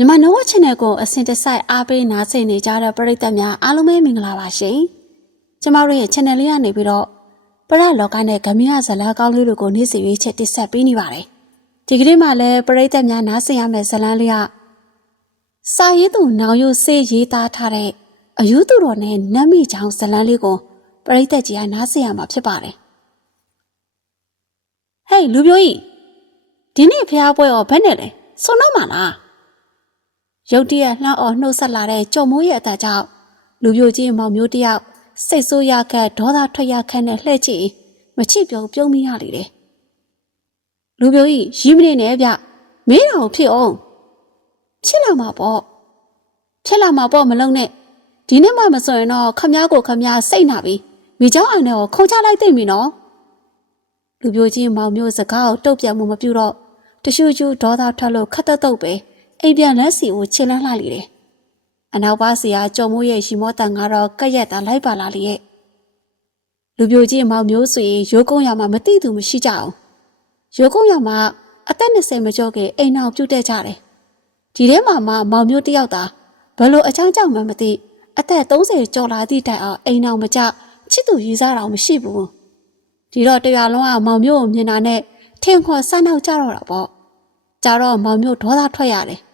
မြန်မာနိုး channel ကိုအစဉ်တစိုက်အားပေးနားဆင်နေကြတဲ့ပရိသတ်များအားလုံးပဲမင်္ဂလာပါရှင်။ကျမတို့ရဲ့ channel လေးကနေပြီးတော့ပရလောကနဲ့ဂမရဇလာကောင်းလေးတွေကိုနေ့စဉ်ရွေးချက်တင်ဆက်ပေးနေပါတယ်။ဒီကနေ့မှလည်းပရိသတ်များနားဆင်ရမယ့်ဇလန်းလေးကစာရေးသူနောင်ရုပ်စေးရေးသားထားတဲ့အယူသူတော်နဲ့နတ်မိချောင်းဇလန်းလေးကိုပရိသတ်ကြီးကနားဆင်ရမှာဖြစ်ပါတယ်။ဟေးလူပြိုကြီးဒီနေ့ဖះပွဲရောဘယ်နဲ့လဲ။စုံတော့မှာလား။ ရုတ်တရက်လှမ်းအော်နှုတ်ဆက်လာတဲ့ကြုံမိုးရဲ့အတကြောင့်လူပြိုကြီးမောင်မျိုးတယောက်စိတ်ဆိုးရခက်ဒေါသထွက်ရခက်နဲ့လှဲ့ကြည့်မချိပြုံပြုံးမိရလေတယ်လူပြိုကြီးရီးမနေနဲ့ဗျမင်းတော်ဖြစ်အောင်ဖြစ်လာမှာပေါ့ဖြစ်လာမှာပေါ့မလုံးနဲ့ဒီနေ့မှမစွန်ရင်တော့ခမားကိုခမားစိတ်နာပြီမိเจ้าအိုင်နဲ့ကိုခုံချလိုက်သိမ့်ပြီနော်လူပြိုကြီးမောင်မျိုးစကားကိုတုတ်ပြန်မှုမပြုတော့တရှူရှူဒေါသထွက်လို့ခတ်တက်တုတ်ပဲ အိမ်ပြန်လက်စီကိုခြေလန်းလှလေတယ်။အနောက်ပါစီကကြုံမိုးရဲ့ရီမောတန်ကတော့ကက်ရက်တာလိုက်ပါလာလေရဲ့။လူပြိုကြီးမောင်မျိုးဆွေရိုးကုန်းရမှာမသိသူမရှိကြအောင်။ရိုးကုန်းရမှာအသက်20မကျော်ခင်အိမ်နောက်ပြုတ်တက်ကြတယ်။ဒီထဲမှာမှမောင်မျိုးတယောက်သာဘလို့အချောင်းကြောက်မှမသိအသက်30ကျော်လာသည့်တိုင်အောင်အိမ်နောက်မကြချစ်သူရည်စားတော်မရှိဘူး။ဒီတော့တရားလုံးကမောင်မျိုးကိုမြင်တာနဲ့ထင်ခေါ်ဆန်းနောက်ကြတော့တာပေါ့။ကြတော့မောင်မျိုးဒေါသထွက်ရတယ်။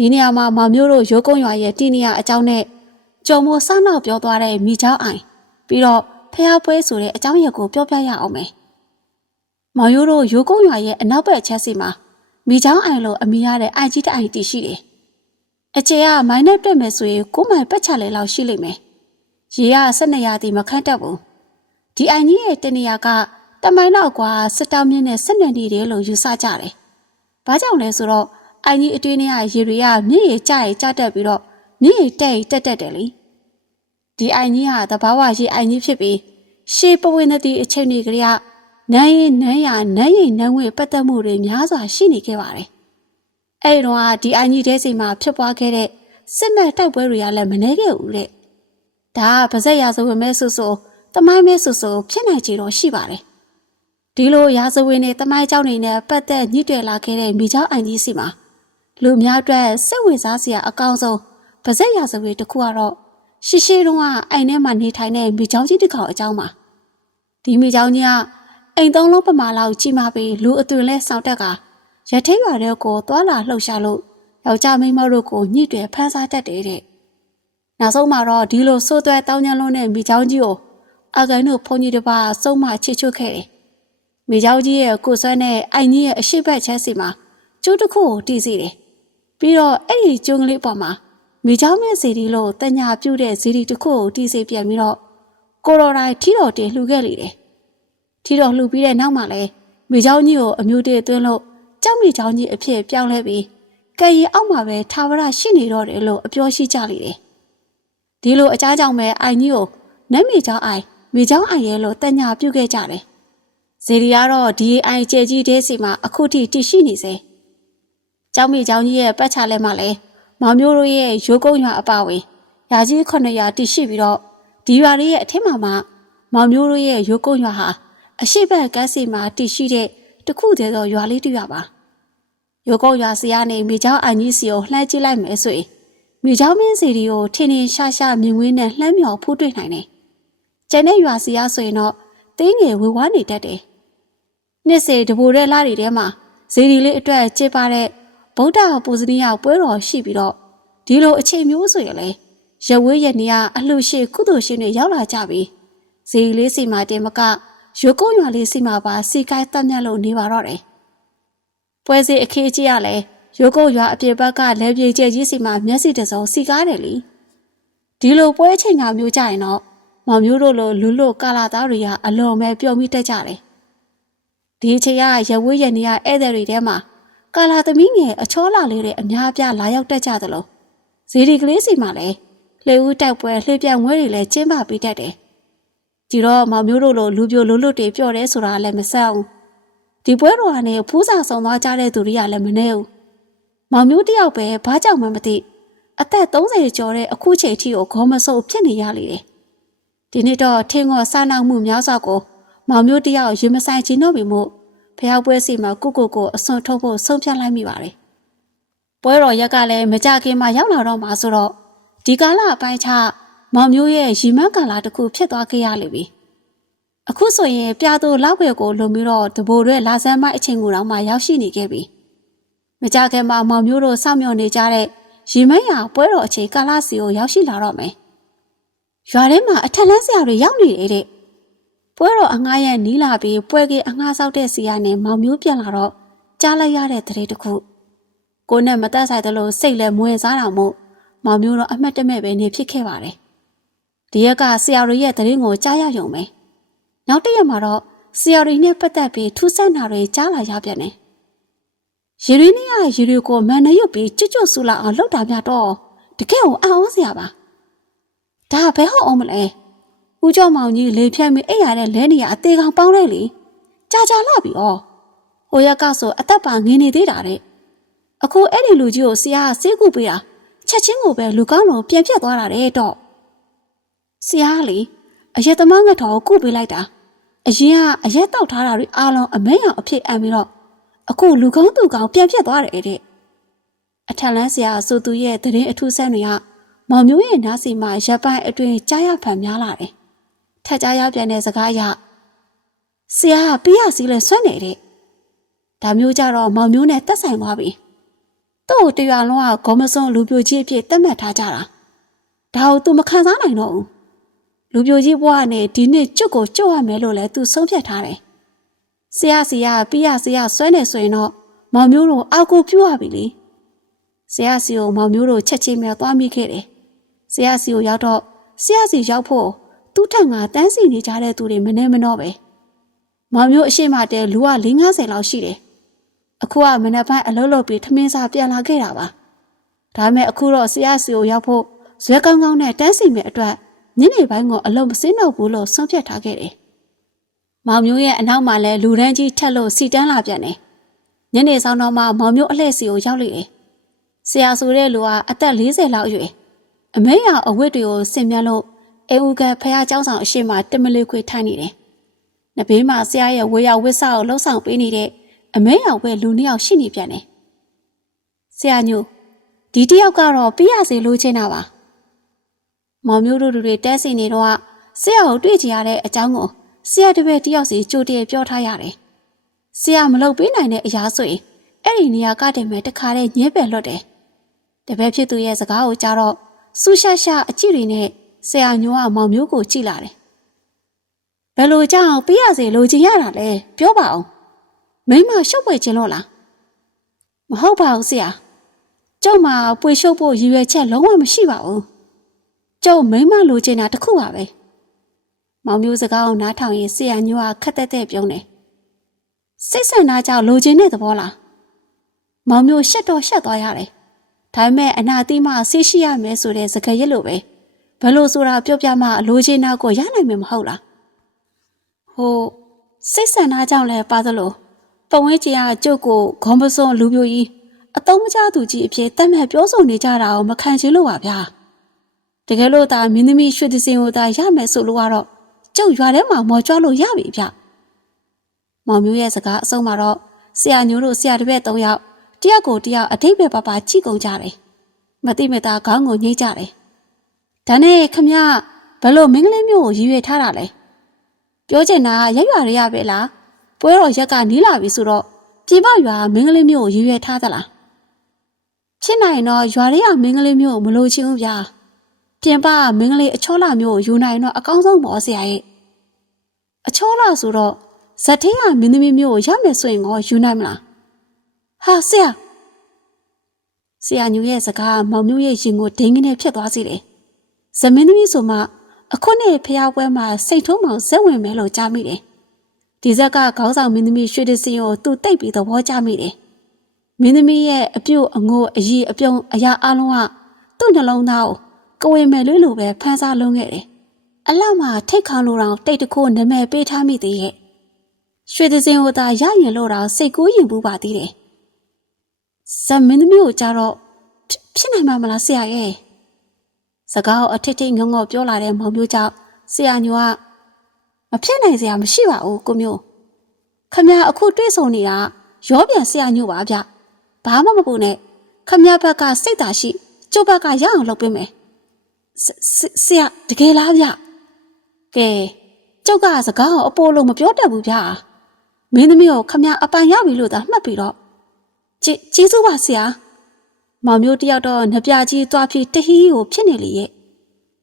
ဒီနေရာမှာမောင်မျိုးတို့ရိုးကုန်းရွာရဲ့တီနီယာအကြောင်းနဲ့ကြုံမိုးဆောင်းနောက်ပြောသွားတဲ့မိချောင်းအိုင်ပြီးတော့ဖះပွဲဆိုတဲ့အကြောင်းရက်ကိုပြောပြရအောင်မယ်။မောင်ရိုးတို့ရိုးကုန်းရွာရဲ့အနောက်ဘက်ချက်စီမှာမိချောင်းအိုင်လိုအမိရတဲ့အိုင်ကြီးတအိုင်တီရှိတယ်။အကျယ်ကမိုင်းနဲ့တွေ့မယ်ဆိုရင်ကိုမိုင်ပတ်ချလေလောက်ရှိလိမ့်မယ်။ရေက၁၂ရာသီမခန့်တတ်ဘူး။ဒီအိုင်ကြီးရဲ့တနေရာကတမိုင်းတော့ကွာစစ်တောင်းမြင့်နဲ့စစ်နယ်နေတယ်လို့ယူဆကြတယ်။ဘာကြောင့်လဲဆိုတော့ အိုင်ကြီးအတွင်းထဲကရေတွေကမြင့်ရကြရကြတက်ပြီးတော့မြင့်ရတက်ရတက်တက်တယ်လေဒီအိုင်ကြီးဟာတဘာဝရေအိုင်ကြီးဖြစ်ပြီးရှေးပဝင်းသတိအချိန်တွေကလေးကနန်းရင်နန်းရနန်းရင်နန်းဝင်ပတ်သက်မှုတွေများစွာရှိနေခဲ့ပါတယ်အဲ့ဒီတော့ဒီအိုင်ကြီးတဲစီမှာဖြစ်ပွားခဲ့တဲ့စစ်မှတ်တိုက်ပွဲတွေကလည်းမနှဲခဲ့ဘူးတဲ့ဒါကပါဇက်ရာဇဝင်မဲဆူဆူတမိုင်းမဲဆူဆူဖြစ်နိုင်ကြတော့ရှိပါတယ်ဒီလိုရာဇဝင်နဲ့တမိုင်းเจ้าနေနဲ့ပတ်သက်ညှိတွယ်လာခဲ့တဲ့မိเจ้าအိုင်ကြီးစီမှာ လူများအတွက်စိတ်ဝင်စားစရာအကောင်းဆုံးပါဇက်ရာဇဝင်တစ်ခုကတော့ရှိရှိတုန်းကအိမ်ထဲမှာနေထိုင်တဲ့မိချောင်းကြီးတစ်ကောင်အကြောင်းပါဒီမိချောင်းကြီးကအိမ်သုံးလုံးပမာလောက်ကြီးမာပြီးလူအသွင်လဲစောင့်တက်ကရထိရွာတဲ့ကိုသွာလာလှုပ်ရှားလို့ယောက်ျားမိန်းမတို့ကိုညှိတွေဖမ်းစားတတ်တယ်တဲ့နောက်ဆုံးမှာတော့ဒီလိုဆိုးသွဲတောင်းကျမ်းလုံးနဲ့မိချောင်းကြီးကိုအာဂိုင်းတို့ဖုန်ကြီးတစ်ပါးဆုံးမချစ်ချွတ်ခဲ့တယ်မိချောင်းကြီးရဲ့ကိုဆွမ်းနဲ့အိုင်ကြီးရဲ့အရှိတ်ဘက်ချဲစီမှာကျိုးတစ်ခုကိုတီးစီတယ် ပြီးတော့အဲ့ဒီကျုံကလေးပေါ်မှာမိเจ้าမြင့်စီဒီလို့တညာပြုတ်တဲ့ဇီဒီတစ်ခုကိုတီးစီပြန်ပြီးတော့ကိုရိုတိုင်းထီတော်တင်လှူခဲ့လေတယ်ထီတော်လှူပြီးတဲ့နောက်မှာလဲမိเจ้าကြီးကိုအမျိုးတည်းသွင်းလို့ကြောက်မိเจ้าကြီးအဖြစ်ပြောင်းလဲပြီးကဲရီအောက်မှာပဲထာဝရရှိနေတော့တယ်လို့အပြောရှိကြလေတယ်ဒီလိုအကြားကြောင့်ပဲအိုင်ကြီးကိုနတ်မိเจ้าအိုင်မိเจ้าအိုင်ရဲ့လို့တညာပြုတ်ခဲ့ကြတယ်ဇီဒီကတော့ဒီအိုင်ကျဲကြီးတဲ့စီမှာအခုထိတည်ရှိနေစေ။ ကျောင်းမိကျောင်းကြီးရဲ့ပတ်ချလဲမှာလဲမောင်မျိုးတို့ရဲ့ရိုးကုန်းရွာအပဝင်ရာကြီး900တည်ရှိပြီးတော့ဒီရွာလေးရဲ့အထက်မှာမှမောင်မျိုးတို့ရဲ့ရိုးကုန်းရွာဟာအရှိတ်ကန်းစီမှာတည်ရှိတဲ့တခုတည်းသောရွာလေးတစ်ရွာပါ။ရိုးကုန်းရွာစီကနေမိကျောင်းအန်ကြီးစီကိုလှမ်းကြည့်လိုက်မယ်ဆိုရင်မိကျောင်းမင်းစီဒီကိုထင်းထင်းရှားရှားမြင်ကွင်းနဲ့လှမ်းမြော်ဖူးတွေ့နိုင်တယ်။ကျန်တဲ့ရွာစီရဆိုရင်တော့တင်းငယ်ဝေဝါးနေတတ်တယ်။နှစ်စေတဘူတဲ့လားတွေထဲမှာဇေဒီလေးအတွက်ကျစ်ပါတဲ့ ဗုဒ္ဓပူဇနီယပွဲတော်ရှိပြီးတော့ဒီလိုအချိန်မျိုးဆိုရင်လေရဝေးရနေရအလှရှိကုသိုလ်ရှင်တွေရောက်လာကြပြီဇေဒီလေးစီမှာတင်မကရွကုန်းရွာလေးစီမှာပါစီကိုင်းတက်မြတ်လို့နေပါတော့တယ်ပွဲစီအခေးကြီးရလဲရွကုန်းရွာအပြင်ဘက်ကလဲပြေကျဲကြီးစီမှာမျက်စိတစုံစီကားတယ်လီဒီလိုပွဲချိန်ကမျိုးကြရင်တော့မောင်မျိုးတို့လိုလူလို့ကာလာသားတွေကအလွန်ပဲပျော်မိတတ်ကြတယ်ဒီအချိန်ကရဝေးရနေရဧည့်သည်တွေထဲမှာ ကာလာသမီးငယ်အချောလာလေးတွေအများအပြားလာရောက်တက်ကြသလိုဇီဒီကလေးစီမှာလည်းလှေဦးတိုက်ပွဲလှေပြန့်ဝဲတွေလည်းကျင်းပပေးတတ်တယ်။ဒီတော့မောင်မျိုးတို့လိုလူပြိုလူလွတ်တွေပျော့တယ်ဆိုတာလည်းမဆက်ဘူး။ဒီပွဲတော်ကနေဖူးစာဆောင်သွားကြတဲ့သူတွေကလည်းမနေဘူး။မောင်မျိုးတယောက်ပဲဘာကြောင့်မှမသိအသက်30ကျော်တဲ့အခုချိန်ထိကိုခေါမဆုပ်ဖြစ်နေရလေတယ်။ဒီနေ့တော့ထင်းငေါ်စားနောက်မှုများစွာကိုမောင်မျိုးတယောက်ရင်မဆိုင်ချင်တော့ပြီမို့ ဖျောက်ပွဲစီမှာကုကုကိုအစွန်ထုတ်ဖို့ဆုံးဖြတ်လိုက်မိပါတယ်ပွဲတော်ရက်ကလည်းမကြခင်မှာရောက်လာတော့မှာဆိုတော့ဒီကာလအပိုင်းခြားမောင်မျိုးရဲ့ရီမန်းကာလာတစ်ခုဖြစ်သွားခဲ့ရလိမ့်ပြီအခုဆိုရင်ပြာသူလောက်ွယ်ကိုလုံပြီးတော့တဘိုးတွေလာစမ်းမိုက်အချိန်ကိုတော့မှရောက်ရှိနေခဲ့ပြီမကြခင်မှာမောင်မျိုးတို့စောင့်မျှော်နေကြတဲ့ရီမန်းရပွဲတော်အချိန်ကာလစီကိုရောက်ရှိလာတော့မယ်ရွာထဲမှာအထက်လန်းဆရာတွေရောက်နေတယ်တဲ့ ပွဲတော်အငှားရနီးလာပြီးပွဲကြီးအငှားဆောက်တဲ့စီရနဲ့မောင်မျိုးပြန်လာတော့ကြားလိုက်ရတဲ့တဲ့တစ်ခုကိုနဲ့မတက်ဆိုင်သလိုစိတ်လည်းမဝင်စားတာမို့မောင်မျိုးတော့အမှတ်တမဲ့ပဲနေဖြစ်ခဲ့ပါတယ်ဒီရက်ကဆရာတို့ရဲ့တရင်ကိုကြားရရုံပဲနောက်တစ်ရက်မှာတော့ဆရာတွေနဲ့ပတ်သက်ပြီးထူးဆန်းတာတွေကြားလာရပြန်တယ်ရေရင်းနဲ့ရေတွေကိုမန်နရွတ်ပြီးကျွတ်ကျွတ်ဆူလာအောင်လှုပ်တာများတော့တကယ်ကိုအံ့ဩစရာပါဒါဘယ်ဟုတ်အောင်မလဲ ဦးကျော်မောင်ကြီးလေဖြတ်ပြီးအိပ်ရတဲ့လဲနေရအသေးကောင်ပေါင်းလိုက်လေကြာကြာလာပြီဩဟိုရက်ကဆိုအသက်ပါငင်းနေသေးတာတဲ့အခုအဲ့ဒီလူကြီးကိုဆရာကစေးကူပေးတာချက်ချင်းကိုပဲလူကောင်းလုံးပြန်ပြတ်သွားတာတဲ့တော့ဆရာကလေအရက်သမားငတ်တော်ကိုကုပေးလိုက်တာအရင်ကအရက်တောက်ထားတာတွေအားလုံးအမဲရောင်အဖြစ်အံပြီးတော့အခုလူကောင်းသူကောင်းပြန်ပြတ်သွားတယ်တဲ့အထက်လန်းဆရာဆိုသူရဲ့တရင်အထူးဆန်းတွေကမောင်မျိုးရဲ့နားစီမှာရပ်ပိုင်းအတွင်းကြားရဖန်များလာတယ် ထက်ကြားရပြန်တဲ့စကားအရဆရာကပြရစီလဲဆွဲနေတဲ့ဒါမျိုးကြတော့မောင်မျိုးနဲ့တက်ဆိုင်သွားပြီသူ့ကိုတရွာလုံးကဂေါမစွန်လူပြိုကြီးအဖြစ်တက်မှတ်ထားကြတာဒါကို तू မခံစားနိုင်တော့ဘူးလူပြိုကြီးဘဝနဲ့ဒီနေ့ကျွတ်ကိုကျွတ်ရမယ်လို့လဲ तू ဆုံးဖြတ်ထားတယ်ဆရာစီကပြရဆရာဆွဲနေဆိုရင်တော့မောင်မျိုးတို့အောက်ကိုပြူရပြီလေဆရာစီကိုမောင်မျိုးတို့ချက်ချင်းများသွားမိခဲ့တယ်ဆရာစီကိုရောက်တော့ဆရာစီရောက်ဖို့ သူ့ထံကတန်းစီနေကြတဲ့သူတွေမနေမနှောပဲမောင်မျိုးအရှိမတဲလူက450လောက်ရှိတယ်အခုကမနက်ပိုင်းအလုပ်လုပ်ပြီးထမင်းစားပြန်လာခဲ့တာပါဒါပေမဲ့အခုတော့ဆရာစီကိုရောက်ဖို့ဇွဲကောင်းကောင်းနဲ့တန်းစီမဲ့အတွက်ညနေပိုင်းကအလုပ်မစင်းတော့ဘူးလို့ဆုံးဖြတ်ထားခဲ့တယ်မောင်မျိုးရဲ့အနောက်မှာလဲလူတန်းကြီးထက်လို့စီတန်းလာပြန်တယ်ညနေဆောင်တော့မှမောင်မျိုးအလှည့်စီကိုရောက်လိမ့်တယ်ဆရာဆိုတဲ့လူကအသက်40လောက်အရွယ်အမေရအဝတ်တွေကိုဆင်မြလို့ အဲဦးကဖះเจ้าဆောင်အရှိမတမလေးခွေထိုင်နေတယ်။နဘေးမှာဆရာရဲ့ဝေရဝစ်ဆောက်လှုပ်ဆောင်ပေးနေတဲ့အမဲရောင်ပဲလူနှစ်ယောက်ရှိနေပြန်တယ်။ဆရာညိုဒီတယောက်ကတော့ပြရစီလိုချင်တာပါ။မောင်မျိုးတို့တွေတဲစီနေတော့ဆရာကိုတွေ့ကြရတဲ့အကြောင်းကိုဆရာတပည့်တယောက်စီကြိုတည်ပြောထားရတယ်။ဆရာမလုပ်ပေးနိုင်တဲ့အရာဆိုရင်အဲ့ဒီနေရာကတည်းကတခါတည်းညဲပယ်လွတ်တယ်။တပည့်ဖြစ်သူရဲ့စကားကိုကြားတော့ဆူရှာရှာအကြည့်တွေနဲ့ ဆရာညိုကမောင်မျိုးကိုကြည့်လာတယ်။ဘယ်လိုကြောင့်ပြရစီလိုချင်ရတာလဲပြောပါအောင်။မိမရှုပ်ပွေခြင်းလို့လား။မဟုတ်ပါဘူးဆရာ။ကျုပ်မှာပွေရှုပ်ဖို့ရည်ရွယ်ချက်လုံးဝမရှိပါဘူး။ကျုပ်မိမလိုချင်တာတခုပါပဲ။မောင်မျိုးစကားကိုနားထောင်ရင်ဆရာညိုကခက်တက်တက်ပြုံးတယ်။စိတ်ဆန္ဒကြောင့်လိုချင်တဲ့သဘောလား။မောင်မျိုးရှက်တော့ရှက်သွားရတယ်။ဒါပေမဲ့အနာတိမဆေးရှိရမယ်ဆိုတဲ့စကားရက်လိုပဲ။ ဘယ်လိုဆိုတာပြောပြမှလိုချင်တာကိုရနိုင်မှာမဟုတ်လားဟိုစိတ်ဆန္ဒကြောင့်လည်းပါသလိုပဝင်းကြီးကကျုပ်ကိုဂုံပစွန်လူပြိုကြီးအတုံးမကျသူကြီးအဖြစ်တတ်မှတ်ပြောဆိုနေကြတာကိုမခံချင်လို့ပါဗျာတကယ်လို့သာမင်းသမီးရွှေသစင်ကိုသာရမယ်ဆိုလို့ကတော့ကျုပ်ရွာထဲမှာမော်ကြွလို့ရပြီဗျမောင်မျိုးရဲ့စကားအဆုံးမှာတော့ဆရာညိုးတို့ဆရာတပည့်၃ယောက်တယောက်ကိုတယောက်အထိပ္ပယ်ပါပါကြည့်ကုန်ကြတယ်မတိမတာခေါင်းကိုညှိကြတယ် ဒါနဲ့ခမဘယ်လိုမင်းကလေးမျိုးကိုရည်ရွယ်ထားတာလဲပြောချင်တာရက်ရွာရရပဲလားပွဲတော်ရက်ကနီးလာပြီဆိုတော့ပြေပရွာမင်းကလေးမျိုးကိုရည်ရွယ်ထားသလားဖြစ်နိုင်တော့ရွာတွေကမင်းကလေးမျိုးကိုမလိုချင်ဘူးဗျာပြင်ပကမင်းကလေးအချောလာမျိုးကိုယူနိုင်တော့အကောင်းဆုံးပေါ့ဆရာရဲ့အချောလာဆိုတော့ဇက်ထင်းကမင်းသမီးမျိုးကိုရမယ်ဆိုရင်ရောယူနိုင်မလားဟာဆရာဆရာညူရဲ့စကားမောင်မျိုးရဲ့ရင်ကိုဒိန်းကနေဖြစ်သွားစေတယ် ဇမင်းသမီးဆိုမှအခုနဲ့ဖျားပွဲမှာစိတ်ထုံးမောင်ဇက်ဝင်မယ်လို့ကြားမိတယ်။ဒီဇက်ကခေါင်းဆောင်မင်းသမီးရွှေတစင်ကိုသူတိတ်ပြီးသဘောကျမိတယ်။မင်းသမီးရဲ့အပြုတ်အငိုးအကြီးအပြုံးအရာအလုံးကသူ့နှလုံးသားကိုကဝေမယ်လွလို့ပဲဖန်ဆားလုံးခဲ့တယ်။အလောက်မှာထိတ်ခေါင်လိုတောင်တိတ်တခိုးနာမည်ပေးထားမိသေးရဲ့။ရွှေတစင်ကိုသာရရင်လို့တောင်စိတ်ကူးရင်ပူပါသေးတယ်။ဇမင်းသမီးကိုကြတော့ဖြစ်နိုင်မှာမလားဆရာရဲ့။ စကားကိုအထစ်ထိတ်ငုံငေါပြောလာတဲ့မောင်မျိုးကြောင့်ဆရာညိုကမဖြစ်နိုင်စရာမရှိပါဘူးကိုမျိုးခမအခုတွေ့ဆုံနေတာရောပြန်ဆရာညိုပါဗျဘာမှမပူနဲ့ခခမရဘက်ကစိတ်သာရှိကျုပ်ဘက်ကရအောင်လုပ်ပေးမယ်ဆဆဆရာတကယ်လားဗျကဲကျုပ်ကစကားကိုအပိုးလုံးမပြောတတ်ဘူးဗျာမင်းသမီးကိုခမရအပန်ရပြီလို့သာမှတ်ပြီးတော့ကျေကျေးဇူးပါဆရာ မောင်မျိုးတယောက်တော့နှပြကြီးသွားပြီးတဟီးကိုဖြစ်နေလေရဲ့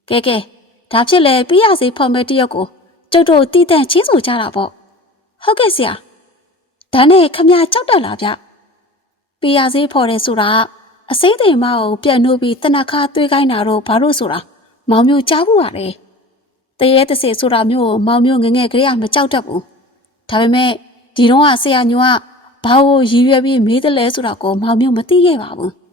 ကဲကဲဒါဖြစ်လေပြရစီဖော်မဲတယောက်ကိုကျုပ်တို့တီးတန့်ချင်းဆိုကြတာပေါ့ဟုတ်ကဲ့ဆရာဒါနဲ့ခမရကြောက်တက်လားဗျပြရစေးဖော်တယ်ဆိုတာအစိမ့်သိမ်မကိုပြန်နှုတ်ပြီးတနခါသွေးခိုင်းတာတော့ဘာလို့ဆိုတာမောင်မျိုးကြားဘူးရတယ်။တရေတစေဆိုတာမျိုးကိုမောင်မျိုးငငယ်ကလေးကမကြောက်တတ်ဘူး။ဒါပေမဲ့ဒီတော့ကဆရာညိုကဘာကိုရည်ရွယ်ပြီးမေးတယ်လဲဆိုတာကိုမောင်မျိုးမသိခဲ့ပါဘူး။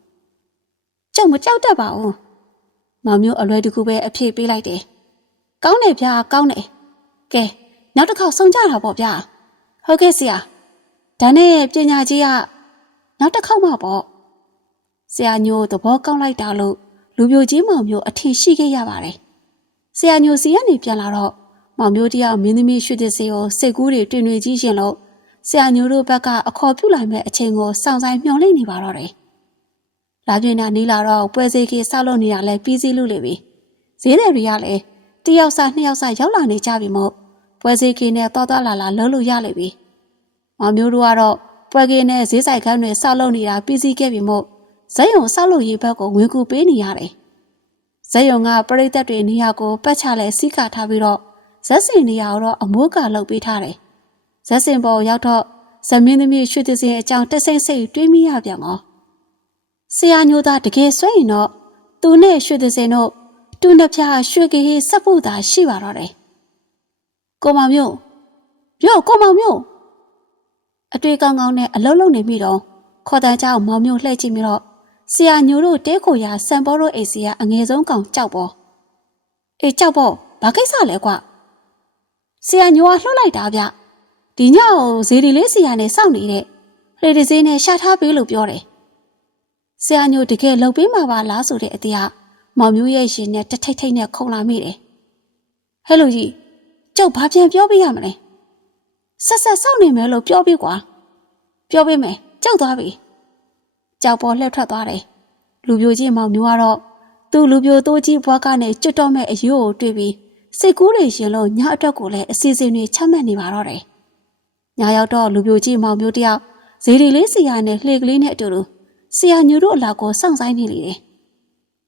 ကြောက်မကြောက်တတ်ပါဘူး။မောင်မျိုးအလွယ်တကူပဲအဖြေပေးလိုက်တယ်။ကောင်းတယ်ဗျာကောင်းတယ်။ကဲနောက်တစ်ခေါက်ဆုံးကြတာပေါ့ဗျာ။ဟုတ်ကဲ့ဆရာ။ဒါနဲ့ပညာကြီးကနောက်တစ်ခေါက်မှပေါ့ဆရာညိုသဘောကောင်းလိုက်တာလို့လူမျိုးကြီးမောင်မျိုးအထင်ရှိခဲ့ရပါတယ်ဆရာညိုစီကနေပြန်လာတော့မောင်မျိုးတယောက်မင်းသမီးရွှေသစ်စီကိုစိတ်ကူးတွေတွင်တွင်ကြီးရှင်လို့ဆရာညိုတို့ဘက်ကအခေါ်ပြုလိုက်မဲ့အချိန်ကိုစောင့်ဆိုင်မျှော်လင့်နေပါတော့တယ် လာပြင်းတာနီးလာတော့ပွဲစည်းကြီးဆောက်လုပ်နေတာလဲပြီးစည်းလို့လေပြီဈေးတယ်တွေကလည်းတယောက်စားနှစ်ယောက်စားရောက်လာနေကြပြီမို့ပွဲစည်းကြီးနဲ့တော်တော်လာလာလှုပ်လို့ရလေပြီမောင်မျိုးတို့ကတော့ပွဲကင်းနဲ့ဈေးဆိုင်ခန်းတွေဆောက်လုပ်နေတာပြီးစီးခဲ့ပြီမို့ဇက်ယုံဆောက်လုပ်ရေးဘက်ကိုဝင်ကူပေးနေရတယ်။ဇက်ယုံကပရိသတ်တွေနေရာကိုပတ်ချလဲစီးကာထားပြီးတော့ဇက်စင်နေရာကိုတော့အမိုးကလုပ်ပေးထားတယ်။ဇက်စင်ပေါ်ရောက်တော့ဇမင်းသမီးရွှေသစင်အကြောင်းတဆိတ်ဆိတ်တွေးမိရပြန်ကော။ ဆရာညိုသားတကယ်ဆွဲရင်တော့သူနဲ့ရွှေသစင်တို့တူနှစ်ဖြားရွှေကေဟေးစပ်ဖို့သာရှိပါတော့တယ်။ကိုမောင်မျိုးပြောကိုမောင်မျိုးအတွေ့ကောင်းကောင်းနဲ့အလုံးလုံးနေမိတော့ခေါ်တန်းเจ้าမောင်မျိုးလှည့်ကြည့်ပြီးတော့ဆရာညိုတို့တဲခိုရာစံပေါ်တို့အိမ်စီကအငယ်ဆုံးကောင်ကြောက်ပေါ်အေးကြောက်ပေါ်ဘာကိစ္စလဲကွဆရာညိုကလှုပ်လိုက်တာဗျဒီညကိုဇေဒီလေးဆရာနဲ့စောင့်နေတဲ့လေဒီစေးနဲ့ရှာထားပေးလို့ပြောတယ် ဆရာညိုတကယ်လှုပ်ပေးမှာပါလားဆိုတဲ့အတရားမောင်မျိုးရဲ့ရှင်နဲ့တထိတ်ထိတ်နဲ့ခုန်လာမိတယ်ဟဲ့လိုကြီးကျုပ်ဘာပြန်ပြောပြရမလဲဆက်ဆက်စောင့်နေမယ်လို့ပြောပြီးကွာပြောပေးမယ်ကြောက်သွားပြီကြောက်ပေါ်လှည့်ထွက်သွားတယ်လူပြိုကြီးမောင်မျိုးကတော့သူ့လူပြိုတိုးကြီးဘွားကနေကျွတ်တော့မဲ့အယိုးကိုတွေ့ပြီးစိတ်ကူးတွေရှင်လို့ညအတွက်ကိုလည်းအစီအစဉ်တွေချမှတ်နေပါတော့တယ်ညရောက်တော့လူပြိုကြီးမောင်မျိုးတယောက်ဇေဒီလေးဆရာနဲ့လှေကလေးနဲ့အတူတူ ဆရာညူတို့အလာကိုစောင့်ဆိုင်နေလေတယ်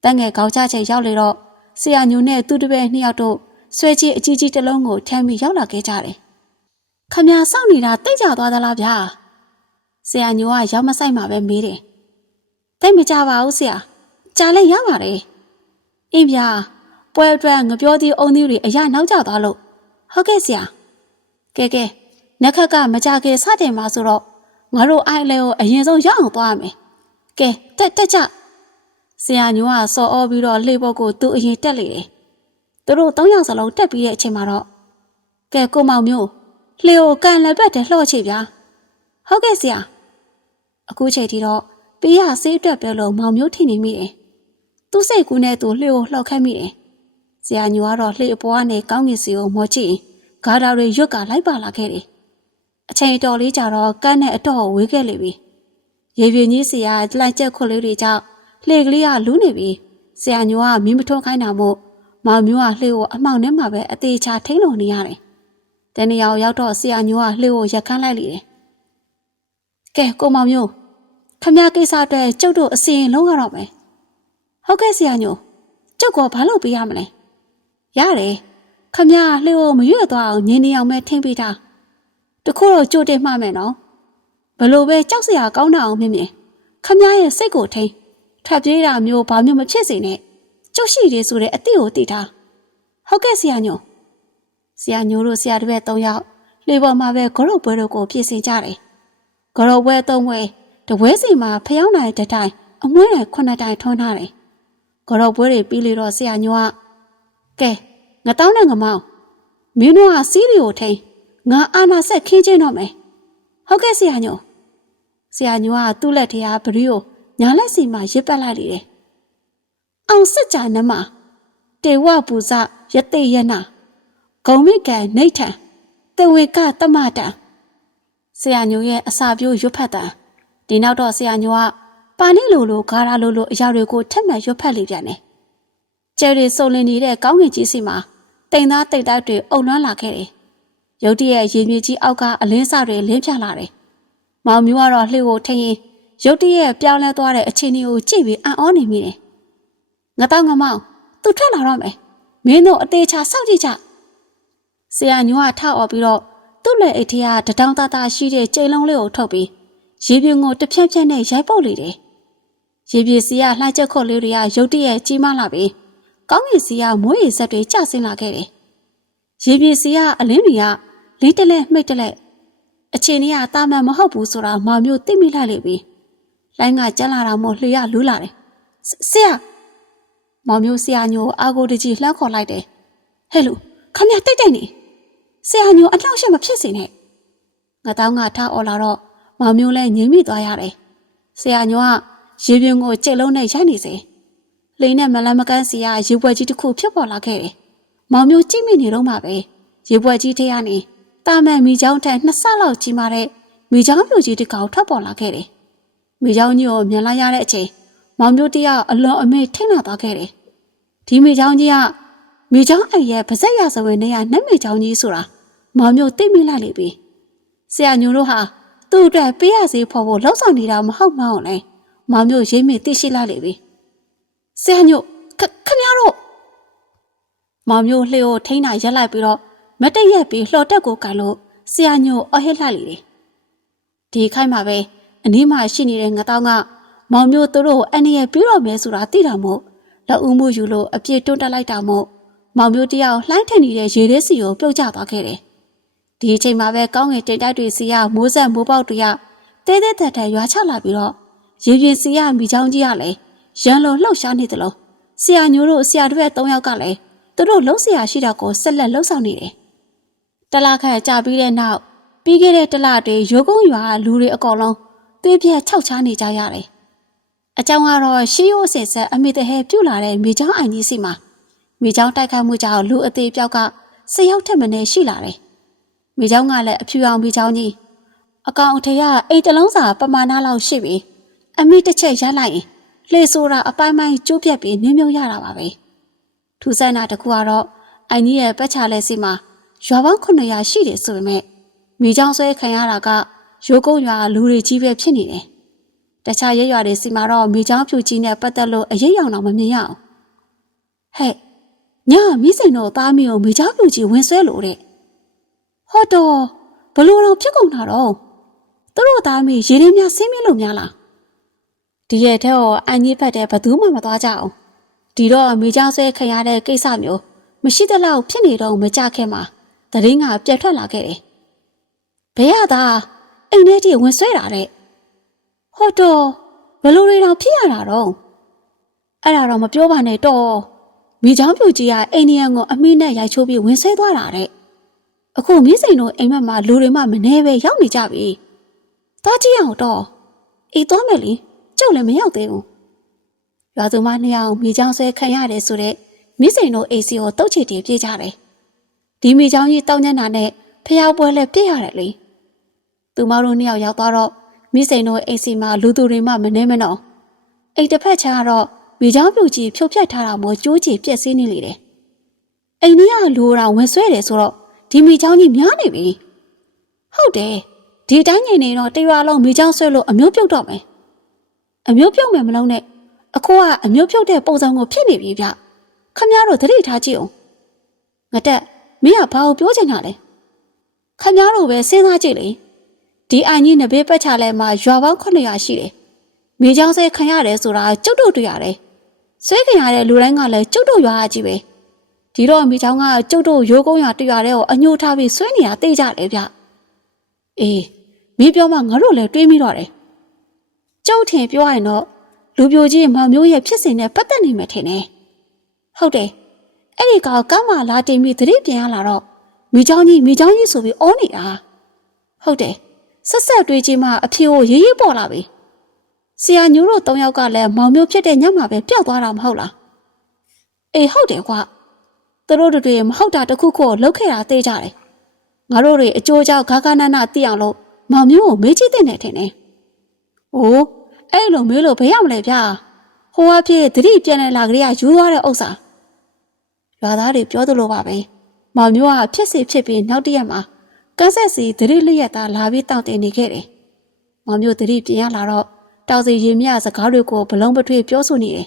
တန်းငယ်ခေါင်းချချိန်ရောက်လေတော့ဆရာညူနဲ့သူ့တပည့်နှစ်ယောက်တို့ဆွဲကြီးအကြီးကြီးတစ်လုံးကိုထမ်းပြီးရောက်လာခဲ့ကြတယ်ခမညာစောင့်နေတာတိတ်ကြသွားသလားဗျာဆရာညိုကရောက်မဆိုင်မှာပဲမေးတယ်တိတ်မကြပါဘူးဆရာကြာလဲရပါတယ်အင်းဗျာပွဲအတွက်ငပြောသေးအုံသေးတွေအရာနောက်ကျသွားလို့ဟုတ်ကဲ့ဆရာကဲကဲနှက်ခက်ကမကြခင်စတင်မှာဆိုတော့ငါတို့အိုင်လဲကိုအရင်ဆုံးရအောင်သွားရမယ် ကဲတက်တက်ကြဆရာညိုကစော်ဩပြီးတော့လှေပေါ်ကိုသူ့အရင်တက်လေတယ်သူတို့၃ယောက်စလုံးတက်ပြီးတဲ့အချိန်မှာတော့ကဲကိုမောင်မျိုးလှေကိုကန်လက်ပတ်တယ်လှော့ချဗျာဟုတ်ကဲ့ဆရာအခုချိန်ထိတော့ပေးရဆေးအတွက်ပဲလို့မောင်မျိုးထင်နေမိတယ်သူ့စိတ်ကူးနဲ့သူလှေကိုလှောက်ခတ်မိတယ်ဆရာညိုကတော့လှေအပေါ်ကနေကောင်းကင်စီကိုမော်ကြည့်ဂါတာတွေရွတ်ကလိုက်ပါလာခဲ့တယ်အချိန်တော်လေးကြာတော့ကန်းနဲ့အတော့ဝေးခဲ့လေပြီ ရေပြင်းကြီးဆရာလိုက်ချက်ခွက်လေးတွေကြောင့်လှေကလေးကလူးနေပြီဆရာညိုကမင်းမထွန်းခိုင်းတာမို့မောင်မျိုးကလှေကိုအမှောင်ထဲမှာပဲအသေးချာထိန်လို့နေရတယ်တနေ့ရောက်ရောက်တော့ဆရာညိုကလှေကိုရက်ခန်းလိုက်လေတယ်ကဲကိုမောင်မျိုးခမရကိစ္စအတွက်ကျုပ်တို့အစီရင်လုံးရတော့မယ်ဟုတ်ကဲ့ဆရာညိုကျုပ်ကဘာလုပ်ပေးရမလဲရတယ်ခမရလှေကိုမရွတ်သွားအောင်ညင်းနေအောင်ပဲထိမ့်ပေးတာတခုတော့ကြိုတင်မှမယ်နော် ဘလို့ပဲကြောက်စရာကောင်းတာအောင်မြင်မြင်ခမရရဲ့စိတ်ကိုထိန်ထွက်ပြေးတာမျိုးဘာမျိုးမဖြစ်စေနဲ့ကျုပ်ရှိတယ်ဆိုတဲ့အတိကိုတည်ထားဟုတ်ကဲ့ဆရာညိုဆရာညိုတို့ဆရာတပည့်၃ယောက်လှေပေါ်မှာပဲဂရုပွဲတို့ကိုပြင်ဆင်ကြတယ်ဂရုပွဲ၃ဝဲတပွဲစီမှာဖျောင်းနိုင်တဲ့တိုင်အမွှေးတိုင်ခုနှစ်တိုင်ထွန်းထားတယ်ဂရုပွဲတွေပြီးလေတော့ဆရာညိုကကဲငတောင်းနဲ့ငမောင်းမင်းတို့ကစီးရီကိုထိန်ငါအာနာဆက်ခင်းချင်းတော့မယ်ဟုတ်ကဲ့ဆရာညို ဆရာညိုကသူ့လက်ထဲကပရီကိုညာလက်စီမှာရစ်ပတ်လိုက်လေတယ်အောင်စစ်ကြနမတေဝပူဇရတိယနာဂုံမိကံနေထံတေဝေကတမတံဆရာညိုရဲ့အစာပြိုးရွတ်ဖတ်တာဒီနောက်တော့ဆရာညိုကပါနေလိုလိုဂါရာလိုလိုအရာတွေကိုထက်မှန်ရွတ်ဖက်လေပြန်တယ်ကျယ်ရီစုံလင်နေတဲ့ကောင်းကင်ကြီးစီမှာတိမ်သားတိတ်တိုက်တွေအုံလွှမ်းလာခဲ့တယ်ရုတ်တရက်ရေမြေကြီးအောက်ကအလင်းစတွေလင်းပြလာတယ် မောင်မျိုးကတော့လှေကိုထင်းရင်ရုတ်တရက်ပြောင်းလဲသွားတဲ့အခြေအနေကိုကြည့်ပြီးအံ့ဩနေမိတယ်ငါတော့ငမောင်သူထွက်လာတော့မယ်မင်းတို့အသေးချာစောင့်ကြည့်ကြဆရာညိုကထအော်ပြီးတော့သူ့လက်အိတ်ထဲကတဒေါင်းသားသားရှိတဲ့ကြိမ်လုံးလေးကိုထုတ်ပြီးရေပြင်းကိုတစ်ဖြက်ဖြက်နဲ့ရိုက်ပုတ်လေတယ်ရေပြင်းစီကလှိုင်းချက်ခုတ်လေးတွေကရုတ်တရက်ကြီးမားလာပြီးကောင်းကင်စီကမွေးရည်ဆက်တွေကျဆင်းလာခဲ့တယ်ရေပြင်းစီကအလင်းတွေကလေးတလဲမှိတ်တလဲ အချင်းကြီးကတာမန်မဟုတ်ဘူးဆိုတာမောင်မျိုးသိမိလိုက်လေပြီလိုင်းကကျန်းလာတာမို့လျှရလူးလာတယ်ဆရာမောင်မျိုးဆရာညိုအာကိုတကြီးလှမ်းခေါ်လိုက်တယ်ဟဲ့လူခမရတိတ်တိတ်နေဆရာညိုအလောက်ရှက်မဖြစ်စေနဲ့ငါတောင်းကထားអော်လာတော့မောင်မျိုးလည်းငြိမ်မိသွားရတယ်ဆရာညိုကရေပြင်းကိုကြိတ်လုံးနဲ့ရိုက်နေစေလိန်နဲ့မလန်းမကန်းစီကရေပွဲကြီးတစ်ခုဖြစ်ပေါ်လာခဲ့တယ်မောင်မျိုးကြည့်မိနေတော့မှပဲရေပွဲကြီးထဲကနေ တာမန်မိချောင်းထက်နှစ်ဆလောက်ကြီးမာတဲ့မိချောင်းပြူကြီးတစ်ကောင်ထွက်ပေါ်လာခဲ့တယ်မိချောင်းကြီးကိုမြန်လာရတဲ့အချိန်မောင်မျိုးတယောက်အလွန်အမေထိတ်လာသွားခဲ့တယ်ဒီမိချောင်းကြီးကမိချောင်းအရဲ့ဗစက်ရစဝဲနေရနှက်မိချောင်းကြီးဆိုတာမောင်မျိုးသိမိလိုက်လေပြီဆရာညိုတို့ဟာသူ့အတွက်ပေးရစေဖို့ဖို့လှုပ်ဆောင်နေတာမဟုတ်မှန်းလဲမောင်မျိုးရိမ့်မိသိရှိလိုက်လေပြီဆရာညိုခခမရတော့မောင်မျိုးလှေကိုထိန်းတာရက်လိုက်ပြီးတော့ မတ်တရက်ပြီးလှော်တက်ကိုကန်လို့ဆရာညိုအဟစ်လိုက်လေတယ်ဒီခိုက်မှာပဲအနည်းမှရှိနေတဲ့ငတောင်းကမောင်မျိုးသူတို့အန်ရပြီးတော့မယ်ဆိုတာသိတာမို့လက်ဦးမှုယူလို့အပြစ်တွန်းတက်လိုက်တာမို့မောင်မျိုးတယောက်လှိုင်းထန်နေတဲ့ရေထဲစီကိုပြုတ်ကျသွားခဲ့တယ်ဒီအချိန်မှာပဲကောင်းငယ်တိတ်တိုက်တွေစီကမိုးဆက်မိုးပေါက်တွေကတဲတဲတက်တက်ရွာချလာပြီးတော့ရေပြင်းစီကမိချောင်းကြီးကလည်းရန်လိုလှုပ်ရှားနေတယ်လို့ဆရာညိုတို့ဆရာတို့ရဲ့၃ယောက်ကလည်းသူတို့လှုပ်ဆရာရှိတာကိုဆက်လက်လှုပ်ဆောင်နေတယ် တလားခန့်ကြာပြီးတဲ့နောက်ပြီးခဲ့တဲ့တလတည်းရိုးကုန်းရွာကလူတွေအကောင်လုံးသွေးပြက်ခြောက်ချားနေကြရတယ်အကြောင်းကတော့ရှေးရိုးအစစ်ဆက်အမိတဟဲပြုတ်လာတဲ့မိချောင်းအိုင်ကြီးစီမှာမိချောင်းတိုက်ခိုက်မှုကြောင့်လူအသေးပြောက်ကဆယောက်ထက်မနေရှိလာတယ်မိချောင်းကလည်းအဖြူအောင်မိချောင်းကြီးအကောင်အထရအိမ်တလုံးစာပမာဏလောက်ရှိပြီအမိတစ်ချက်ရက်လိုက်ရင်လှေဆိုတာအပိုင်းပိုင်းကျိုးပြက်ပြီးနင်းမြုံရတာပါပဲထူးဆန်းတာတစ်ခုကတော့အိုင်ကြီးရဲ့ပတ်ချလဲစီမှာ ရွာပေါင်း900ရှိတယ်ဆိုပေမဲ့မိချောင်းဆွဲခံရတာကရိုးကုန်းရွာလူတွေကြီးပဲဖြစ်နေတယ်တခြားရဲရွာတွေစီမှာတော့မိချောင်းဖြူကြီးနဲ့ပတ်သက်လို့အရေးရောင်တော့မမြင်ရအောင်ဟဲ့ညမိစိန်တို့သားမီးကိုမိချောင်းဖြူကြီးဝင်ဆွဲလို့တဲ့ဟောတော့ဘလို့တော့ဖြစ်ကုန်တာတော့သူတို့သားမီးရေရင်းများဆင်းမြလို့များလားဒီရက်ထဲကိုအန်ကြီးဖက်တဲ့ဘသူမှမသွားကြအောင်ဒီတော့မိချောင်းဆွဲခံရတဲ့ကိစ္စမျိုးမရှိတဲ့လောက်ဖြစ်နေတော့မကြခဲ့မှာ တရင်ကပြတ်ထွက်လာခဲ့တယ်ဘဲရတာအိမ်ထဲထိဝင်ဆွဲတာတဲ့ဟောတော့ဘလို့တွေတော့ဖြစ်ရတာတော့အဲ့ဒါတော့မပြောပါနဲ့တော့မိချောင်းပြူကြီးကအိန္ဒိယန်ကိုအမိနဲ့ရိုက်ချိုးပြီးဝင်ဆွဲသွားတာတဲ့အခုမြင့်စိန်တို့အိမ်မက်မှာလူတွေမှမနေပဲရောက်နေကြပြီသွားကြည့်အောင်တော့အေးသွားမယ်လေကျုပ်လည်းမရောက်သေးဘူးရွာသူမနှစ်ယောက်မိချောင်းဆွဲခံရတယ်ဆိုတော့မြင့်စိန်တို့အိမ်စီကိုတုတ်ချီတီပြေးကြတယ် ဒီမိချောင်းကြီးတောင်းညံ့တာနဲ့ဖျားပွဲလည်းပြည့်ရတယ်လေသူမတို့နှစ်ယောက်ရောက်သွားတော့မိစိန်တို့အိမ်စီမှာလူသူတွေမှမနှဲမနော်အိမ်တစ်ဖက်ခြားကတော့မိချောင်းပြူကြီးဖြုတ်ဖြတ်ထားတာမို့ကြိုးချီပြက်စီးနေလေတယ်အိမ်ကြီးကလူတော်ဝင်ဆွဲတယ်ဆိုတော့ဒီမိချောင်းကြီးများနေပြီဟုတ်တယ်ဒီတိုင်းငိန်နေတော့တရွာလုံးမိချောင်းဆွဲလို့အမျိုးပြုတ်တော့မယ်အမျိုးပြုတ်မယ်မလုံးနဲ့အခုကအမျိုးပြုတ်တဲ့ပုံစံကိုဖြစ်နေပြီဗျခမရတို့သတိထားကြည့်အောင်ငါတက် မင်းကဘာကိုပြောချင်တာလဲခမရတို့ပဲစဉ်းစားကြည့်လေဒီအိုင်ကြီးနဘေးပတ်ချလဲမှာရွာပေါင်း900ရှိတယ်မိချောင်းဆဲခံရတယ်ဆိုတာကျုပ်တို့တွေ့ရတယ်ဆွဲခံရတဲ့လူတိုင်းကလည်းကျုပ်တို့ရွာအကြီးပဲဒီတော့မိချောင်းကကျုပ်တို့ရိုးကုန်းရွာတွေ့ရတဲ့ကိုအညှိုးထားပြီးဆွဲနေတာသိကြတယ်ဗျအေးမင်းပြောမှငါတို့လည်းတွေးမိတော့တယ်ကျုပ်ထင်ပြောရရင်တော့လူပြိုကြီးမောင်မျိုးရဲ့ဖြစ်စဉ်နဲ့ပတ်သက်နေမှာထင်တယ်ဟုတ်တယ် အဲ့ဒီကောင်ကောင်းမှလာတင်ပြီးသတိပြန်ရလာတော့မိချောင်းကြီးမိချောင်းကြီးဆိုပြီးအောနေတာဟုတ်တယ်ဆက်ဆက်တွေးကြည့်မှအဖေကိုရေးရေးပေါ်လာပြီဆရာညိုးတို့၃ယောက်ကလည်းမောင်မျိုးဖြစ်တဲ့ညမှာပဲပျောက်သွားတာမဟုတ်လားအေးဟုတ်တယ်ကွာသူတို့တွေမဟုတ်တာတခုခုကိုလှုပ်ခဲ့တာသိကြတယ်ငါတို့တွေအကျိုးကြောင့်ဂါဂနာနာသိအောင်လို့မောင်မျိုးကိုမေးကြည့်တဲ့နေထင်တယ်။အိုးအဲ့လိုမေးလို့ဘယ်ရောက်မလဲဗျာဟိုအဖြစ်တတိပြန်နေလာကြရယူသွားတဲ့ဥစ္စာ ရွာသားတွေပြောသလိုပါပဲမောင်မျိုးကဖြစ်စီဖြစ်ပြီးနောက်တရက်မှာကန်းဆက်စီတတိလျက်သားလာပြီးတောင့်တင်နေခဲ့တယ်မောင်မျိုးတတိပြန်ရလာတော့တောက်စီရင်မြစကားတွေကိုဘလုံးပထွေးပြောဆိုနေတယ်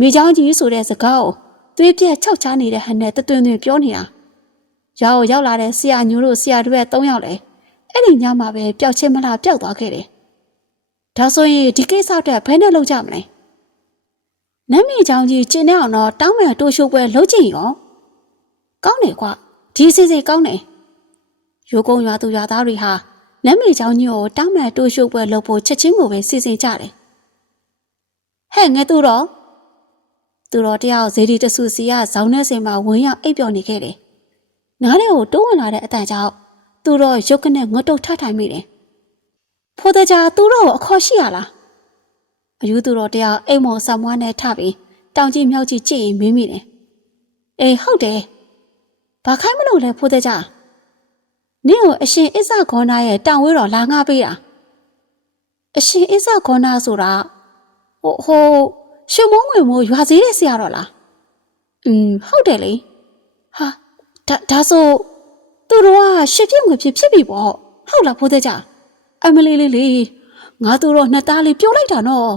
မိချောင်းကြီးဆိုတဲ့စကားကိုသွေးပြက်ခြောက်ချနေတဲ့ဟန်နဲ့တသွင်သွင်ပြောနေတာရွာကိုရောက်လာတဲ့ဆရာညိုတို့ဆရာတွေ၃ယောက်လဲအဲ့ဒီညမှာပဲပျောက်ချင်းမလားပျောက်သွားခဲ့တယ်ဒါဆိုရင်ဒီကိစ္စအတွက်ဘယ်နဲ့လုပ်ကြမလဲ နမ်းမီချောင်းကြီးကျင်းနေအောင်တော့တောင်းမယ်တိုးရှိုးပွဲလုပ်ကြည့်ရောကောင်းတယ်ကွာဒီစီစီကောင်းတယ်ရိုးကုံရွာသူရွာသားတွေဟာနမ်းမီချောင်းကြီးကိုတောင်းမယ်တိုးရှိုးပွဲလုပ်ဖို့ချက်ချင်းကိုပဲစီစဉ်ကြတယ်ဟဲ့ငဲသူတော့သူတော်တယောက်ဇေဒီတဆူစီကဇောင်းနေစင်မှာဝင်ရောက်အိပ်ပျော်နေခဲ့တယ်နားထဲကိုတိုးဝင်လာတဲ့အတန်ကြောင့်သူတော့ရုတ်ကနေငတုတ်ထထိုင်မိတယ်ဖိုးတကြသူတော့အခေါ်ရှိရလား အယူသူတော်တယောက်အိမ်မော်ဆံမွားနဲ့ထပြီးတောင်ကြီးမြောက်ကြီးကြည့်ရင်မင်းမိတယ်အေးဟုတ်တယ်ဘာခိုင်းမလို့လဲဖိုးတကြနင့်ကိုအရှင်အစ္ဆခေါနာရဲ့တောင်ဝဲတော်လာငါပေးတာအရှင်အစ္ဆခေါနာဆိုတာဟိုဟိုရှင်မုံငွေမိုးရွာစည်းတဲ့ဆရာတော်လားอืมဟုတ်တယ်လေဟာဒါဒါဆိုသူတို့ကရှစ်ပြည့်ငွေဖြစ်ဖြစ်ပြီပေါ့ဟုတ်လားဖိုးတဲ့ကြအမလေးလေးလေး ငါတို့တော့နှစ်သားလေးပြုတ်လိုက်တာနော်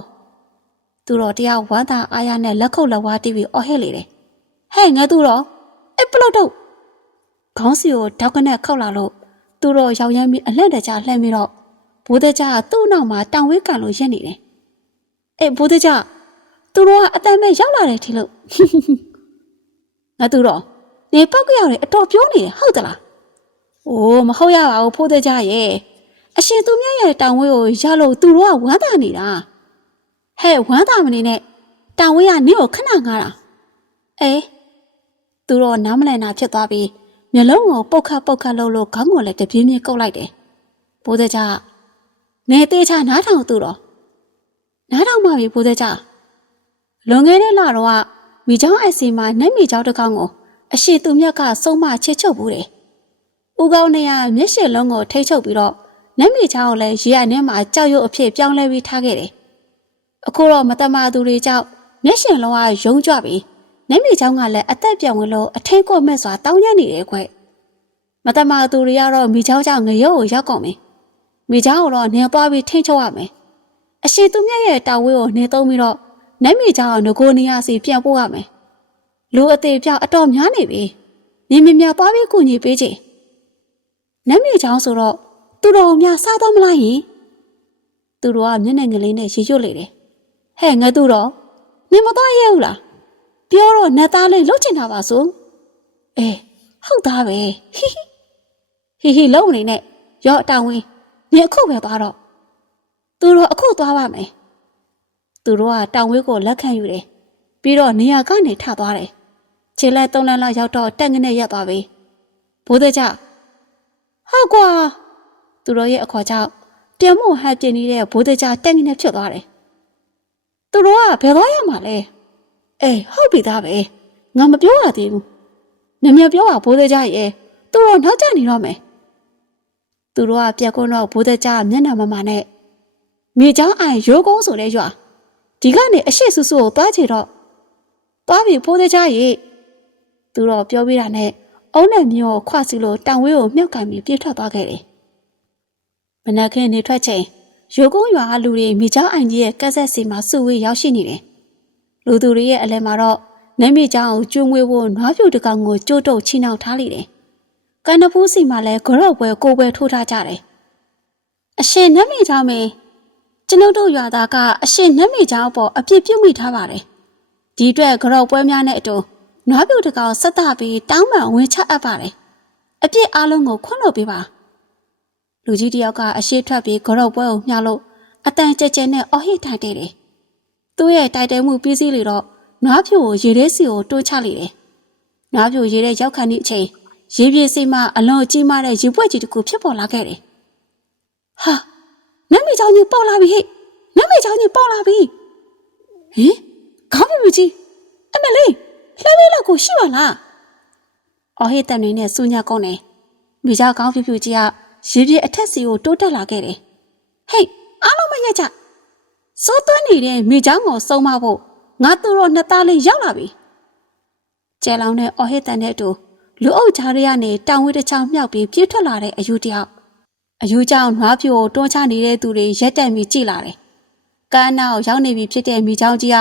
သူတော့တရားဝမ်းသာအားရနဲ့လက်ခုပ်လက်ဝါးတီးပြီးအော်ဟစ်လေတယ်ဟဲ့ငါတို့တော့အပလုတ်တော့ခေါင်းစီကိုတောက်ကနေခောက်လာလို့သူတော့ရောက်ရမ်းပြီးအလက်တကြလှမ်းပြီးတော့ဘိုးတဲ့ကြကသူ့နောက်မှာတောင်ဝဲကန်လို့ရက်နေတယ်အေးဘိုးတဲ့ကြသူတို့ကအတန်မဲ့ရောက်လာတယ်ထင်လို့ငါတို့တော့နေပောက်ကရောက်တယ်အတော်ပြောနေတယ်ဟုတ်သလား။အိုးမဟုတ်ရပါဘူးဖိုးတဲ့ကြရဲ့ အရှင်သူမြတ်ရဲ့တောင်ဝဲကိုရလို့သူတို့ကဝမ်းသာနေတာ။ဟဲ့ဝမ်းသာမနေနဲ့တောင်ဝဲကနင့်ကိုခဏငားတာ။အေးသူတော့နားမလည်နာဖြစ်သွားပြီးမျက်လုံးကိုပုတ်ခတ်ပုတ်ခတ်လုပ်လို့ခေါင်းကိုလည်းတပြင်းပြင်းကုတ်လိုက်တယ်။ဖိုးတဲ့ကြနေသေးချာနားထောင်သူတော့နားထောင်ပါပြီဖိုးတဲ့ကြလွန်ခဲ့တဲ့လတော့ကမိချောင်းအိုက်စီမှာနှက်မိချောင်းတစ်ကောင်ကိုအရှိသူမြတ်ကစုံမချစ်ချုပ်ဘူးတယ်။ဦးကောင်းနေရမျက်ရှည်လုံးကိုထိတ်ချုပ်ပြီးတော့ နတ်မိချောင်းကိုလည်းရေရထဲမှာကြောက်ရွံ့အဖြစ်ပြောင်းလဲပြီးထားခဲ့တယ်။အခုတော့မတမာသူတွေကြောင့်မျက်ရှင်လုံးကယုံကြပြီးနတ်မိချောင်းကလည်းအသက်ပြောင်းဝင်လို့အထင်းကွက်မဲ့စွာတောင်းရနေတယ်ခွဲ။မတမာသူတွေကတော့မိချောင်းကြောင့်ငရုတ်ကိုရောက်ကုန်ပြီ။မိချောင်းကိုတော့နေသွားပြီးထိန်းချုပ်ရမယ်။အရှိသူမြတ်ရဲ့တာဝဲကိုနေသုံးပြီးတော့နတ်မိချောင်းကိုငကိုနေရစီပြန်ပို့ရမယ်။လူအသေးပြောက်အတော်များနေပြီ။မြင်မြင်မြသွားပြီးကူညီပေးချင်။နတ်မိချောင်းဆိုတော့ သူတော်များစားတော့မလားယင်။သူတော်ကမျက်နှာငလေးနဲ့ရေရွတ်လေတယ်။ဟဲ့ငါသူတော်နင်မသွားရဲဘူးလား။ပြောတော့နတ်သားလေးလှုပ်ချင်တာပါဆို။အေးဟုတ်သားပဲ။ဟိဟိဟိဟိလုံးမနေနဲ့ရော့တောင်းဝင်းနင်အခုပဲသွားတော့သူတော်အခုသွားပါမယ်။သူတို့ကတောင်ဝဲကိုလက်ခံယူတယ်။ပြီးတော့နေရာကနေထသွားတယ်။ခြေလက်သုံးလမ်းလောက်ရောက်တော့တက်ငနဲ့ရက်သွားပြီ။ဘိုးသက်ကြဟုတ်ကွာ သူတို့ရဲ့အခေါ်ကြောင့်ပြန်မို့ဟပ်ပြင်းနေတဲ့ဘိုးသက်ကြတက်ငနဲ့ဖြစ်သွားတယ်။သူတို့ကဘယ်သွားရမှာလဲ။အေးဟုတ်ပြီသားပဲ။ငါမပြောရသေးဘူး။မြင်မြပြောပါဘိုးသက်ကြရဲ့သူတို့နောက်ကျနေတော့မယ်။သူတို့ကပြက်ကွန်းတော့ဘိုးသက်ကြမျက်နှာမမာနဲ့မိချောင်းအိုင်ရိုးကုန်းဆိုတဲ့ရွာဒီကနေအရှိဆူဆူကိုသွားချေတော့သွားပြီဖိုးသေးချရေသူတော့ပြောပြတာနဲ့အုံးနဲ့မျိုးကိုခွစီလို့တောင်ဝဲကိုမြှောက်ကန်ပြီးပြေးထွက်သွားခဲ့တယ် မနက်ခင်းနေထွက်ချိန်ရိုးကုန်းရွာကလူတွေမိချောင်းအိုင်ကြီးရဲ့ကက်ဆက်စီမှာစုဝေးရောက်ရှိနေတယ်လူသူတွေရဲ့အလဲမှာတော့နမ်းမိချောင်းကိုကျွငွေဖို့နွားပြူတကောင်ကိုကြိုးတုပ်ချီနှောင်ထားလိုက်တယ်ကန်နဖူးစီမှာလည်းဂရော့ပွဲကိုပွဲထိုးထားကြတယ်အရှင်နမ်းမိချောင်းမင်းကျွန်ုပ်တို့ရွာသားကအရှင်နတ်မိချောင်းအပေါ်အပြစ်ပြုမိထားပါတယ်။ဒီအတွက်ကြောက်ပွဲများနဲ့အတူနွားပြူတကောင်ဆက်တပြီးတောင်းပန်ဝင်ချအပ်ပါတယ်။အပြစ်အလုံးကိုခွန့်လို့ပေးပါ။ လူကြီးတယောက်ကအရှိထွက်ပြီးကြောက်ပွဲကိုမျှလို့အတန်ကြဲကြဲနဲ့အော်ဟစ်ထိုင်တယ်တယ်။သူ့ရဲ့တိုက်တဲမှုပြီးစီးလေတော့နွားပြူကိုရေထဲစီကိုတိုးချလိုက်တယ်။နွားပြူရေထဲရောက်ခါနေအချိန်ရေပြေးစိမအလွန်ကြီးမားတဲ့ရေပွက်ကြီးတစ်ခုဖြစ်ပေါ်လာခဲ့တယ်။ဟာနတ်မိချောင်းကြီးပေါက်လာပြီဟဲ့နတ်မိချောင်းကြီးပေါက်လာပြီဟင်ခေါင်းပြူကြီးအမလေးလှမ်းလေးလောက်ကိုရှိပါလားအော်ဟစ်တန်တွေနဲ့စူညကုန်းနေမိချောင်းခေါင်းပြူပြူကြီးက ရေပြေအထက်စီကိုတိုးတက်လာခဲ့တယ်ဟေးအားလုံးမရက်ကြစိုးသွင်းနေတဲ့မိချောင်းကိုစုံမဖို့ငါသူတော်နှစ်သားလေးရောက်လာပြီကျဲလောင်တဲ့အော်ဟစ်တန်တဲ့အတူလူအုပ်ကြားရကနေတောင်ဝေးတစ်ချောင်းမြောက်ပြီးပြေးထွက်လာတဲ့အယူတယောက်အယူကြောင့်နွားဖြူကိုတွန်းချနေတဲ့သူတွေရက်တက်ပြီးကြည်လာတယ်ကန်းနာကိုရောက်နေပြီဖြစ်တဲ့မိချောင်းကြီးက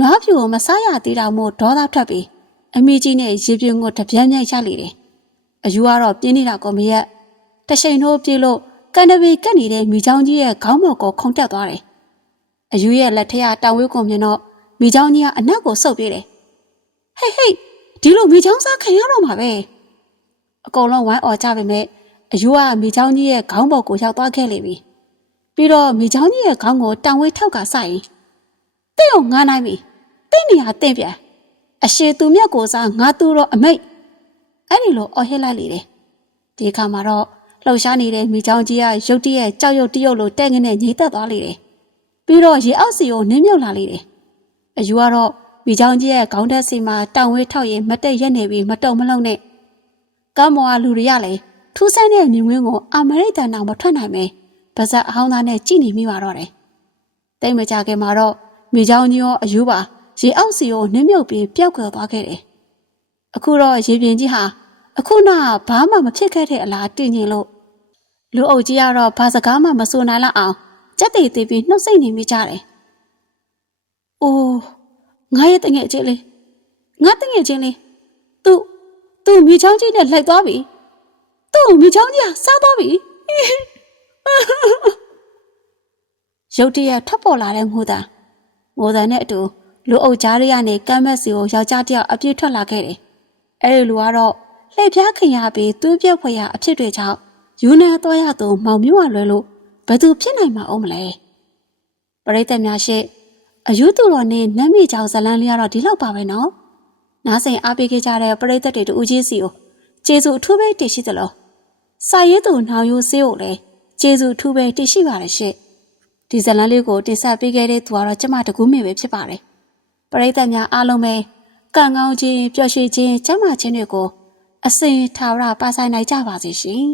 နွားဖြူကိုမစားရသေးတာမို့ဒေါသထွက်ပြီးအမိကြီးနဲ့ရေပြင်းကိုတပြန်းမြိုက်ချလေတယ်အယူကတော့ပြင်းနေတာကိုမရက် တရှိန်တို့ပြေးလို့ကန်တပီကတ်နေတဲ့မိချောင်းကြီးရဲ့ခေါင်းပေါ်ကိုခုန်တက်သွားတယ်အယူရဲ့လက်ထက်ကတောင်ဝေးကုန်မြင်တော့မိချောင်းကြီးကအနက်ကိုဆုပ်ပြေးတယ်ဟေးဟေးဒီလိုမိချောင်းစားခံရတော့မှာပဲအကုန်လုံးဝိုင်းអော်ကြပေမဲ့အယူကမိချောင်းကြီးရဲ့ခေါင်းပေါ်ကိုရောက်သွားခဲ့လိမ့်ပြီပြီးတော့မိချောင်းကြီးရဲ့ခေါင်းကိုတောင်ဝေးထောက်ကစိုက်ရင်တဲ့ကိုငားနိုင်ပြီတဲ့နေရာတဲ့ပြန်အရှိသူမြတ်ကိုစားငါသူတော့အမိတ်အဲ့ဒီလိုអော်ဟစ်လိုက်လေတယ်ဒီအခါမှာတော့ လှုပ်ရှားနေတဲ့မိချောင်းကြီးကရုတ်တရက်ကြောက်ရွံ့တရုပ်လိုတဲ့ငနဲ့ညိတက်သွားလေတယ်ပြီးတော့ရေအောက်စီကိုနင်းမြုပ်လာလေတယ်အယူကတော့မိချောင်းကြီးရဲ့ခေါင်းတက်စီမှာတောင်ဝေးထောက်ရင်မတက်ရက်နေပြီးမတုံမလုံးနဲ့ကမ်းမော်ကလူတွေကလည်းထူးဆန်းတဲ့မြင်ကွင်းကိုအမေရိကန်တောင်မထွက်နိုင်ပဲပါဇက်အဟောင်းသားနဲ့ကြည်နေမိပါတော့တယ်တိတ်မကြခင်မှာတော့မိချောင်းကြီးရောအယူပါရေအောက်စီကိုနင်းမြုပ်ပြီးပျောက်ကွယ်သွားခဲ့တယ်အခုတော့ရေပြင်ကြီးဟာ အခုနောက်ဘာမှမဖြစ်ခဲ့တဲ့အလားတင်ရင်လို့လူအုပ်ကြီးကတော့ဘာစကားမှမဆိုနိုင်လောက်အောင်ကြက်တေသေးပြီးနှုတ်ဆက်နေမိကြတယ်။အိုးငါရဲ့တငယ်ချင်းလေးငါတငယ်ချင်းလေးသူသူမိချောင်းကြီးနဲ့လိုက်သွားပြီ။သူ့ကိုမိချောင်းကြီးကစားသွားပြီ။ရုတ်တရက်ထပ်ပေါ်လာတဲ့ငိုသားငိုသားနဲ့အတူလူအုပ်ကြားရကနေကမ်းမက်စီကိုယောက်ျားတစ်ယောက်အပြည့်ထွက်လာခဲ့တယ်။အဲဒီလူကတော့ လှည့်ဖျားခင်ရပြီးသွေးပြက်ဖွယ်ရအဖြစ်တွေကြောင့်ယူနာသွားရသူမောင်မျိုးကလွယ်လို့ဘယ်သူဖြစ်နိုင်မှာအောင်မလဲပရိသတ်များရှိအယူသူတော်နဲ့နတ်မိကြောင်ဇလန်းလေးကတော့ဒီလောက်ပါပဲနော်နားဆင်အားပေးခဲ့ကြတဲ့ပရိသတ်တွေတူကြီးစီကိုကျေးဇူးအထူးပဲတင်ရှိသလိုစာရေးသူနောင်ရိုးစေးကိုလည်းကျေးဇူးအထူးပဲတင်ရှိပါတယ်ရှင့်ဒီဇလန်းလေးကိုတင်ဆက်ပေးခဲ့တဲ့သူကတော့ကျမတကူးမေပဲဖြစ်ပါတယ်ပရိသတ်များအားလုံးပဲကံကောင်းခြင်းပျော်ရွှင်ခြင်းကျမ်းမာခြင်းတွေကို အစဉ်ထာဝရပါဆိုင်နိုင်ကြပါစေရှင်